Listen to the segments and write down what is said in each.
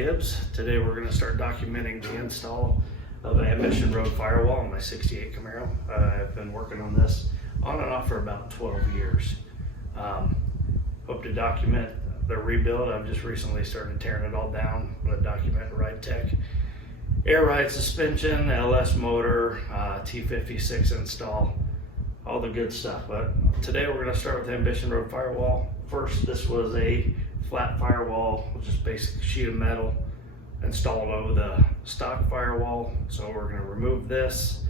Gibbs. Today we're going to start documenting the install of an Ambition Road firewall on my 68 Camaro. I've been working on this on and off for about 12 years. Hope to document the rebuild. I've just recently started tearing it all down. I'm going to document ride tech, air ride suspension, LS motor, T56 install, all the good stuff. But today we're going to start with the Ambition Road firewall. First, this was a flat firewall, which is basically a sheet of metal installed over the stock firewall. So we're going to remove this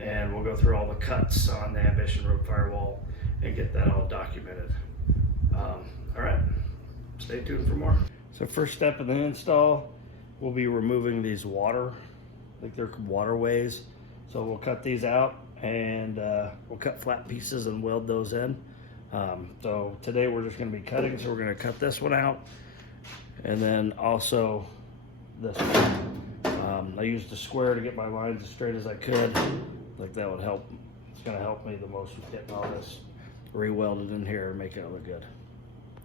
and we'll go through all the cuts on the Ambition Road firewall and get that all documented. All right, stay tuned for more. So first step in the install, we'll be removing these they're waterways. So we'll cut these out and we'll cut flat pieces and weld those in. So today we're just going to be cutting, so we're going to cut this one out and then also this one. I used a square to get my lines as straight as I could. Like that would help. It's going to help me the most with getting all this re-welded in here and make it look good.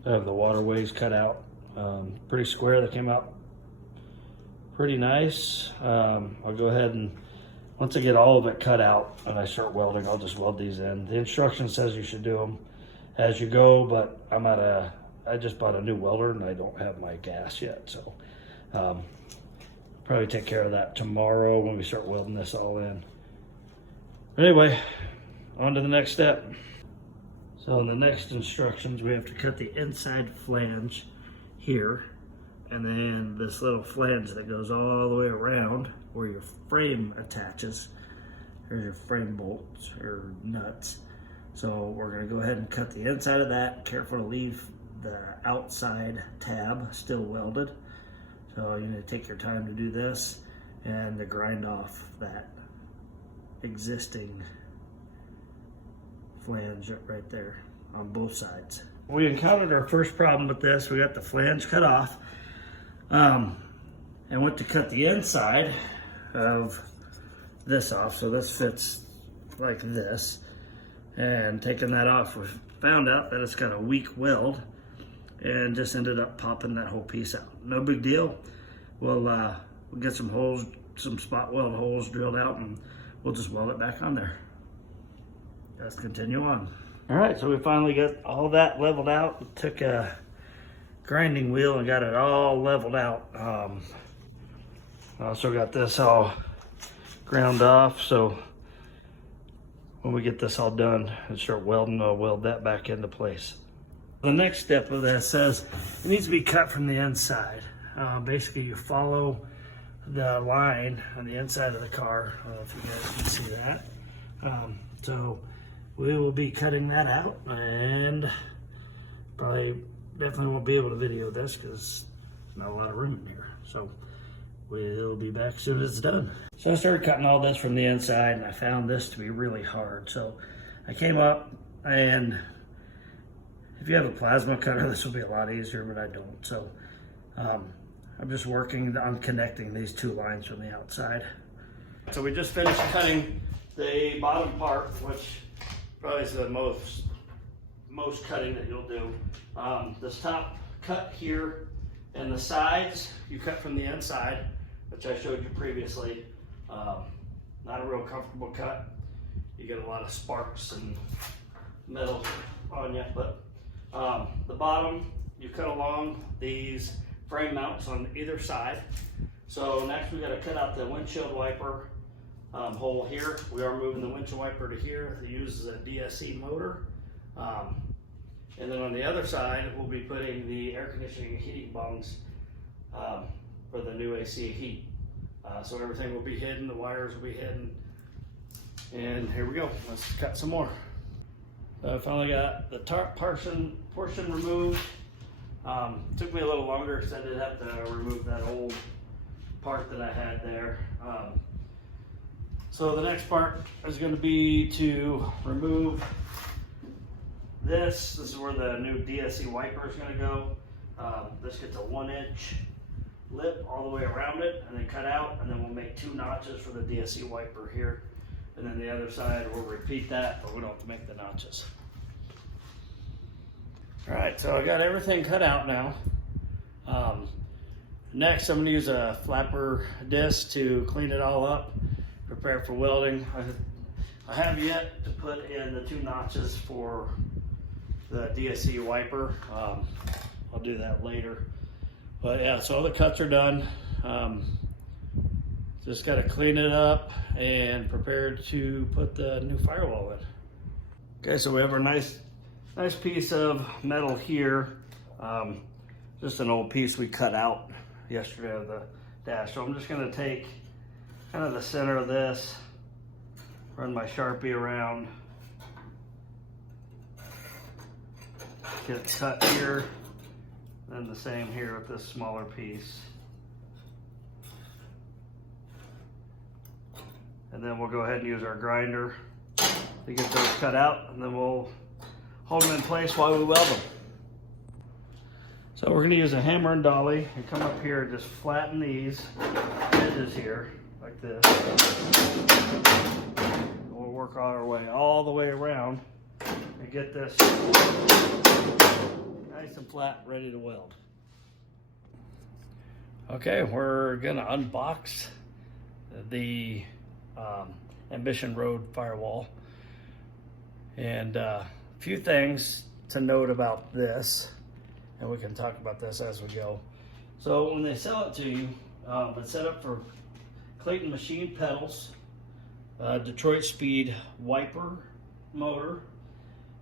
I have the waterways cut out, pretty square. They came out pretty nice. I'll go ahead and once I get all of it cut out and I start welding, I'll just weld these in. The instruction says you should do them as you go, but I just bought a new welder and I don't have my gas yet, so probably take care of that tomorrow when we start welding this all in. But anyway, on to the next step. So in the next instructions, we have to cut the inside flange here, and then this little flange that goes all the way around where your frame attaches. Here's your frame bolts or nuts. So we're going to go ahead and cut the inside of that. Careful to leave the outside tab still welded. So you need to take your time to do this and to grind off that existing flange right there on both sides. We encountered our first problem with this. We got the flange cut off and went to cut the inside of this off. So this fits like this. And taking that off, we found out that it's got a weak weld and just ended up popping that whole piece out. No big deal. We'll get some holes, some spot weld holes drilled out, and we'll just weld it back on there. Let's continue on. All right, so we finally got all that leveled out. We took a grinding wheel and got it all leveled out. I also got this all ground off, so when we get this all done and start welding, I'll weld that back into place. The next step of this says it needs to be cut from the inside. Basically, you follow the line on the inside of the car. I don't know if you guys can see that. So we will be cutting that out, and probably definitely won't be able to video this because there's not a lot of room in here. So we'll be back as soon as it's done. So I started cutting all this from the inside, and I found this to be really hard. So I came up, and if you have a plasma cutter, this will be a lot easier, but I don't. So I'm just working on connecting these two lines from the outside. So we just finished cutting the bottom part, which probably is the most cutting that you'll do. This top cut here and the sides, you cut from the inside, which I showed you previously. Not a real comfortable cut. You get a lot of sparks and metal on you, but the bottom, you cut along these frame mounts on either side. So next we got to cut out the windshield wiper hole here. We are moving the windshield wiper to here. It uses a DSE motor. And then on the other side, we'll be putting the air conditioning and heating bungs for the new AC heat. So everything will be hidden, the wires will be hidden. And here we go, let's cut some more. So I finally got the tarp portion removed. Took me a little longer because I did have to remove that old part that I had there. So the next part is going to be to remove this. This is where the new DSE wiper is going to go. This gets a 1-inch lip all the way around it and then cut out, and then we'll make 2 notches for the DSE wiper here. And then the other side we'll repeat that, but we don't have to make the notches. All right, so I got everything cut out now. Next, I'm going to use a flapper disc to clean it all up, prepare for welding. I have yet to put in the 2 notches for the DSC wiper. I'll do that later. But yeah, so all the cuts are done. Just got to clean it up and prepare to put the new firewall in. Okay, so we have our nice piece of metal here. Just an old piece we cut out yesterday of the dash. So I'm just going to take kind of the center of this, run my Sharpie around, get it cut here, then the same here with this smaller piece. And then we'll go ahead and use our grinder to get those cut out, and then we'll hold them in place while we weld them. So we're going to use a hammer and dolly and come up here and just flatten these edges here like this. We'll work our way all the way around and get this nice and flat, ready to weld. Okay, we're going to unbox the Ambition Road firewall. And a few things to note about this, and we can talk about this as we go. So when they sell it to you, it's set up for Clayton machine pedals, Detroit Speed wiper motor,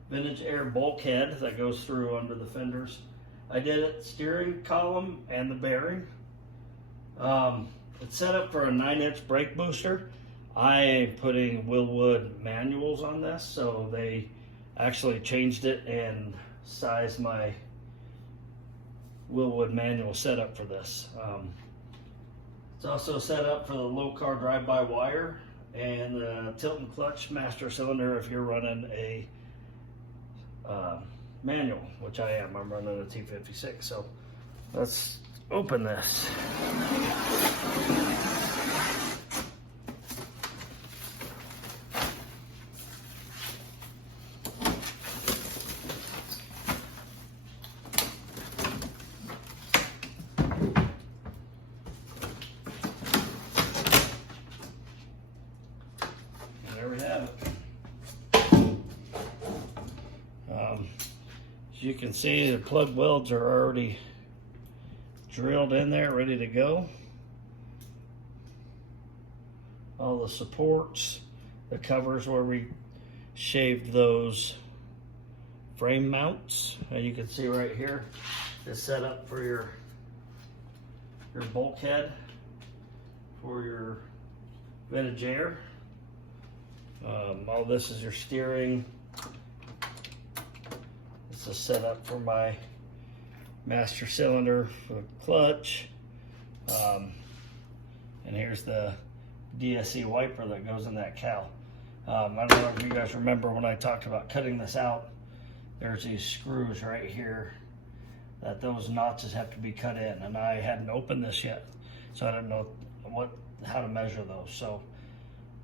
vintage air bulkhead that goes through under the fenders. I did it steering column and the bearing. It's set up for a 9-inch brake booster. I am putting Wildwood manuals on this, so they actually changed it and sized my Wildwood manual setup for this. It's also set up for the low car drive-by wire and the tilt and clutch master cylinder if you're running a manual, which I am. I'm running a T56. So let's open this. There we have it. As you can see, the plug welds are already drilled in there, ready to go. All the supports, the covers where we shaved those frame mounts. You can see right here, is set up for your bulkhead for your vintage air. All this is your steering. This is set up for my master cylinder for the clutch. And here's the DSC wiper that goes in that cowl. I don't know if you guys remember when I talked about cutting this out, there's these screws right here that those notches have to be cut in, and I hadn't opened this yet, so I don't know how to measure those. So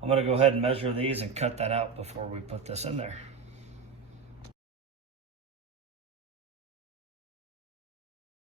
I'm going to go ahead and measure these and cut that out before we put this in there.